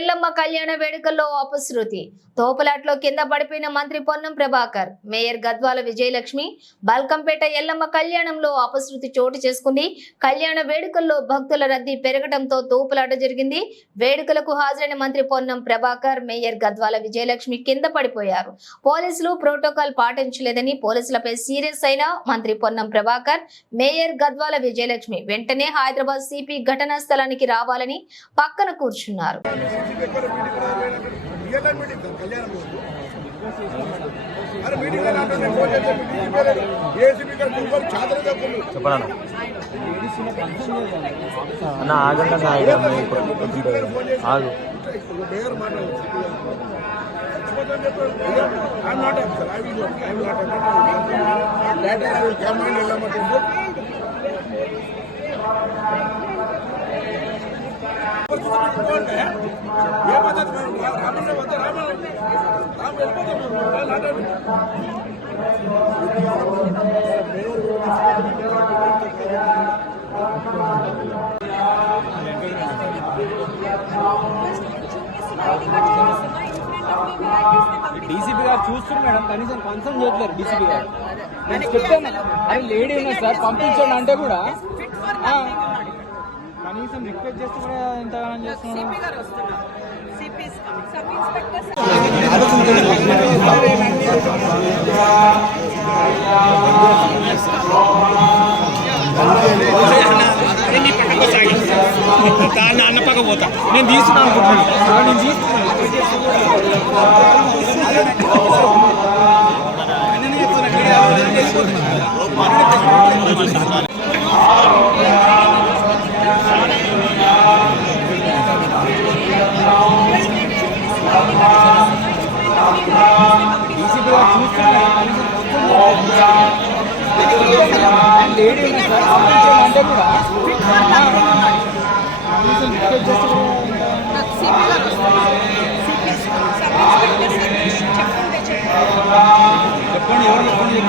ఎల్లమ్మ కళ్యాణ వేడుకల్లో అపశృతి తోపులాట్లో కింద పడిపోయిన మంత్రి పొన్నం ప్రభాకర్ మేయర్ గద్వాల విజయలక్ష్మి బల్కంపేట ఎల్లమ్మ కళ్యాణంలో అపశృతి చోటు చేసుకుంది. కళ్యాణ వేడుకల్లో భక్తుల రద్దీ పెరగడంతో తోపులాట జరిగింది. వేడుకలకు హాజరైన మంత్రి పొన్నం ప్రభాకర్ మేయర్ గద్వాల విజయలక్ష్మి కింద పడిపోయారు. పోలీసులు ప్రోటోకాల్ పాటించలేదని పోలీసులపై సీరియస్ అయిన మంత్రి పొన్నం ప్రభాకర్ మేయర్ గద్వాల విజయలక్ష్మి వెంటనే హైదరాబాద్ సిపి ఘటనా స్థలానికి రావాలని పక్కన కూర్చున్నారు. డీసీపీ గారు చూస్తున్నారు మేడం, కనీసం కన్సర్న్ చేయట్లేదు. డీసీపీ గారు నేను చెప్తాను, అది లేడీ ఉన్నా సార్ పంపించండి అంటే కూడా కనీసం రిక్వెస్ట్ చేస్తే కూడా ఎంతగానో చేస్తున్నాడు. అన్న పక్క పోతా నేను తీసుకున్నాను అనుకుంటున్నాను నేను తీసుకున్నాను. డీసీపీ గారు చూస్తున్నారు, లేడీ ఉన్నా సార్ పంపించండి అంటే కూడా కనీసం రిక్వెస్ట్ చేస్తే చెప్పండి, ఎవరు చెప్పండి.